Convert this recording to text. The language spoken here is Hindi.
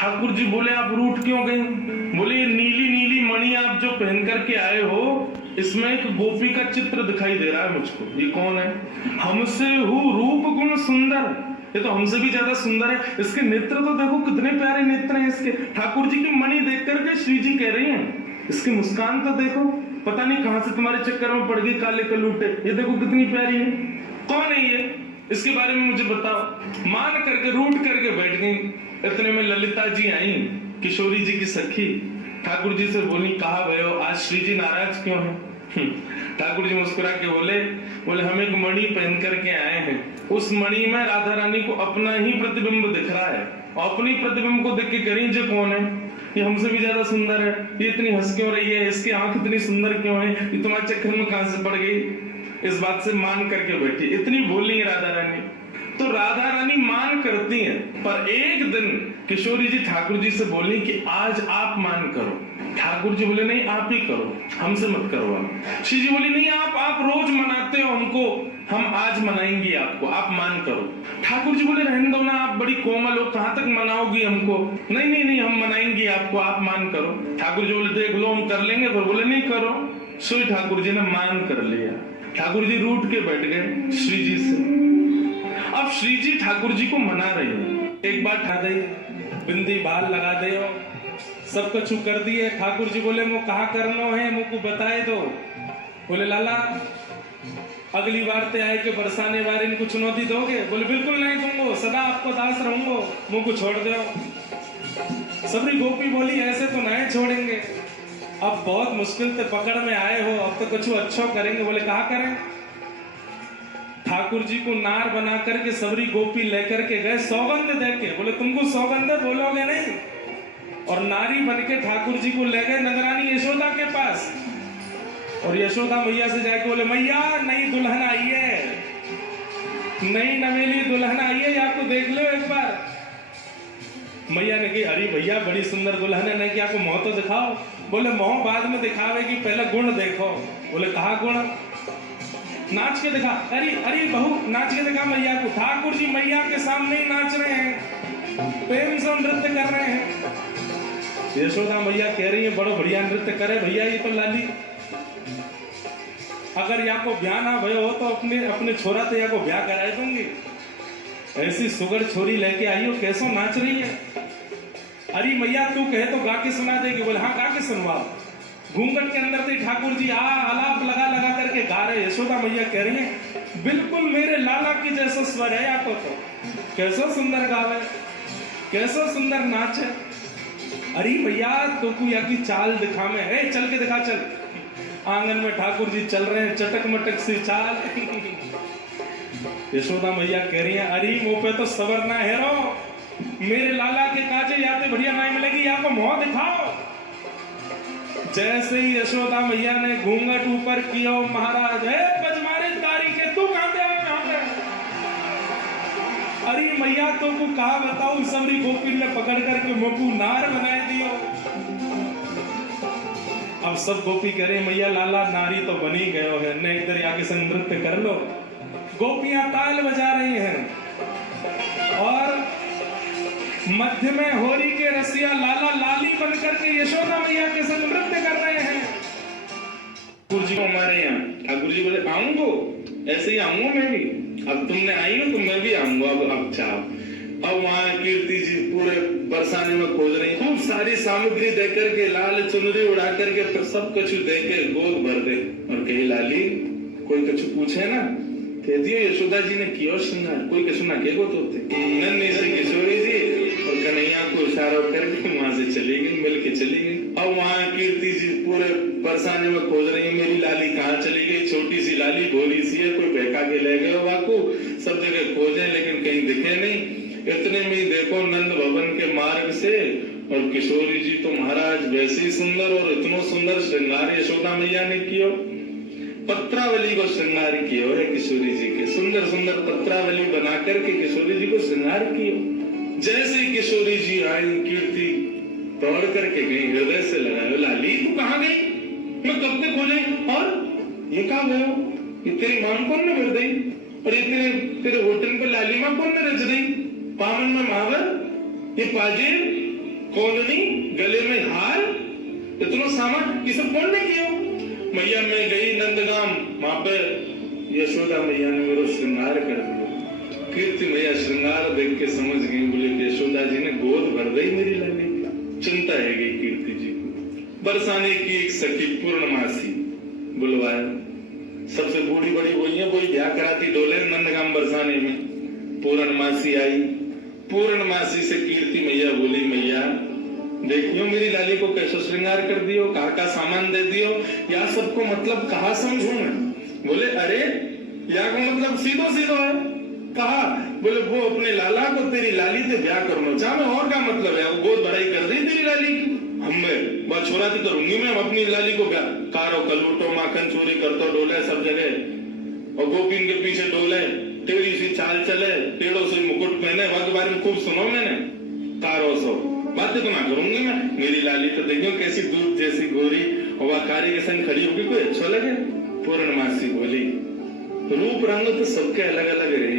ठाकुर जी बोले आप रूठ क्यों गई? बोले ये नीली नीली मणि आप जो पहन करके आए हो, इसमें एक गोपी का चित्र दिखाई दे रहा है मुझको। ये कौन है? हमसे हूँ रूप गुण सुंदर, ये तो हमसे भी ज्यादा सुंदर है। इसके नेत्र तो देखो कितने प्यारे नेत्र हैं इसके। ठाकुर जी की मणि देख करके श्री जी कह रही हैं, इसकी मुस्कान तो देखो, पता नहीं कहां से तुम्हारे चक्कर में पड़ गई काले कलूटे, ये देखो कितनी प्यारी है। कौन है ये? इसके बारे में मुझे बताओ। मान करके रूठ करके बैठ गई। इतने में ललिता जी आई, किशोरी जी की सखी। ठाकुर जी से बोली, कहा भयो आज श्री जी नाराज क्यों है? ठाकुर जी मुस्कुरा के बोले हम एक मणि पहन करके आए हैं, उस मणि में राधा रानी को अपना ही प्रतिबिंब दिख रहा है, और अपनी प्रतिबिंब को देख के कह रही जे कौन है? ये हमसे भी ज्यादा सुंदर है, ये इतनी हंस क्यों रही है, इसकी आंख इतनी सुंदर क्यों है, ये तुम्हारे चक्कर में कहां से पड़ गई? इस बात से मान करके बैठी। इतनी बोली है राधा रानी। तो राधा रानी मान करती हैं, पर एक दिन किशोरी जी ठाकुर जी से बोली कि आज आप मान करो। ठाकुर जी बोले नहीं आप ही करो, हमसे मत करवाओ। श्री जी बोली नहीं आप रोज मनाते हो हमको, हम आज मनाएंगे आपको, आप मान करो। ठाकुर जी बोले रहने दो ना, आप बड़ी कोमल हो, कहां तक मनाओगी हमको? नहीं नहीं नहीं हम मनाएंगे आपको, आप मान करो। ठाकुर जी बोले देख लो हम कर लेंगे, पर बोले नहीं करो। सो ठाकुर जी ने मान कर लिया। ठाकुर जी रूठ के बैठ गए श्री जी से। अब श्री जी ठाकुर जी को मना रहे हैं, एक बार ठा दे, बिंदी बाल लगा दे, सब कुछ कर दिए। ठाकुर जी बोले मु कहा करना है, मुझको बताए दो। बोले लाला अगली बार ते आए के बरसाने वाले इनको चुनौती दोगे? बोले बिल्कुल नहीं दूंगा, सदा आपको दास रहूंगा, मुझको छोड़ दो। सबरी गोपी बोली ऐसे तो नहीं छोड़ेंगे, अब बहुत मुश्किल से पकड़ में आए हो, अब तो कुछ अच्छा करेंगे। बोले कहा करें? ठाकुर जी को नार बना करके सबरी गोपी लेकर के गए, सौगंध दे के। बोले तुमको सौगंध बोलोगे नहीं? और नारी बन के ठाकुर जी को ले गए नगरानी यशोदा के पास, और यशोदा मैया से जाके बोले मैया नई दुल्हन आई है, नई नवेली दुल्हन आई है, आपको देख लो एक बार। मैया ने कही अरे भैया बड़ी सुंदर दुल्हन है, नहीं कि आपको मोह तो दिखाओ। बोले मोह बाद में दिखावे कि पहले गुण देखो। बोले कहा गुण? नाच के दिखा। अरे अरे बहू नाच के दिखा मैया को। ठाकुर जी मैया के सामने ही नाच रहे हैं, प्रेम से नृत्य कर रहे हैं। यशोदा मैया कह रही है बड़ो बढ़िया नृत्य करे भैया, ये तो लाली, अगर यहाँ को ब्याह ना भयो हो तो अपने छोरा तो यहाँ को ब्याह कराए दूंगी। ऐसी सुगर छोरी लेके आई हो, कैसो नाच रही है। अरे मैया तू कहे तो गा के सुना देगी। बोले हाँ गा के सुनवाओ। घूंघट के अंदर से ठाकुर जी आलाप लगा लगा करके गा रहे। यशोदा मैया कह रही है बिल्कुल मेरे लाला की जैसा स्वर है आपको, तो कैसा सुंदर गावे, कैसा सुंदर नाच है। अरे भैया तो को या की चाल दिखा में है, चल के दिखा। चल आंगन में ठाकुर जी चल रहे हैं, चटक मटक सी चाल। यशोदा मैया कह रही है अरे मुंह पे तो सबर ना है रो, मेरे लाला के काजे याते बढ़िया नहीं मिलेगी, यहाँ को मुंह दिखाओ। जैसे ही यशोदा मैया ने घूंघट ऊपर किया, महाराज है बजमारे तारी के तू कहां पे अरे मैया तो को कहा बताऊं, सबरी गोपी ने पकड़ करके मुंह नार बनाए दियो। अब सब गोपी कह रहे मैया लाला नारी तो बनी गयो है, न इधर आके संग नृत्य कर लो। गोपियां ताल बजा रही हैं और मध्य में होरी के रसिया लाला लाली बन करके यशोदा मैया के संग नृत्य कर रहे हैं। ठाकुर जी को हमारे यहाँ ठाकुर जी बोले आऊंगो, ऐसे ही आऊंगा मैं भी, अब तुमने आई हो तो मैं भी आऊंगा। अब चाहो। अब वहां कीर्ति जी पूरे बरसाने में खोज रही, खूब सारी सामग्री दे करके लाल चुनरी उड़ा करके फिर सब कुछ दे के गोद भर दे और कही लाली कोई कुछ पूछे ना कह दियो यशोदा जी ने किया श्रृंगार, कोई कुछ ना के गोत होते। नन्ही सी किशोरी जी और कन्हैया को इशारा करके वहां से चली गई, मिल के चली गई। अब वहां कीर्ति जी पूरे बरसाने में खोज रही है मेरी लाली कहाँ चली गई, छोटी सी लाली भोली सी है, कोई बहका के ले गए बाकू, सब जगह खोजे लेकिन कहीं दिखे नहीं। इतने में देखो नंद भवन के मार्ग से और किशोरी जी तो महाराज वैसे ही सुंदर, और इतना सुंदर श्रृंगार यशोदा मैया ने किया, पत्रावली को श्रृंगार किया है किशोरी जी के, सुंदर सुंदर पत्रावली बना करके किशोरी जी को श्रृंगार किया। जैसे ही किशोरी जी आई कीर्ति दौड़ करके गई, हृदय से लगाया लाली तू कहाँ गई, मैं कब तक खोजे, और ये कहा गयो, ये तेरी मां कौन ने भर दी, और ये तेरे होटल पे लाली मां कौन ने रच दी, पावन में महावर ये पाजे कोंदनी गले में हार, इतना सामान ये सब कौन ने किया? मैया मैं गई नंदगाम, वहां पे यशोदा मैया ने मेरा श्रृंगार कर दिया। कीर्ति मैया श्रृंगार देख के समझ गई, बोले कि यशोदा जी ने गोद भर दी मेरी लाली की। चिंता है गई कीर्ति जी को। बरसाने की एक सखी पूर्णमासी बुलवाया, सबसे बूढ़ी बड़ी वही है, वही ब्याह कराती डोले नंदगाम बरसाने में। पूर्णमासी आई, पूर्णमासी से कीर्ति मैया बोली, मैया देखियो मेरी लाली को कैसे श्रृंगार कर दियो, कहा का सामान दे दियो, या सबको मतलब कहा समझू मैं? बोले अरे या को मतलब सीधो सीधो है। कहा? बोले वो अपने लाला को तेरी लाली से ब्याह करना चाह में, और क्या मतलब है? वो गोद भराई कर दी तेरी लाली की। हमें वह छोरा थी करूंगी मैं अपनी लाली को ब्याह। कारो कलूटो माखन चोरी करतो डोले सब जगह, और गोपिन के पीछे डोले, टेढ़ी सी चाल चले, टेढ़ो से मुकुट पहने, वह बारे में खूब सुनो मैंने। कारो सो बातें तो ना करूंगी मैं, मेरी लाली तो देखियो कैसी दूध जैसी गोरी, और वह कारी के संग खड़ी होगी, कोई अच्छा लगे? पूर्णमासी बोली रूप रंग तो सबके अलग अलग रहे।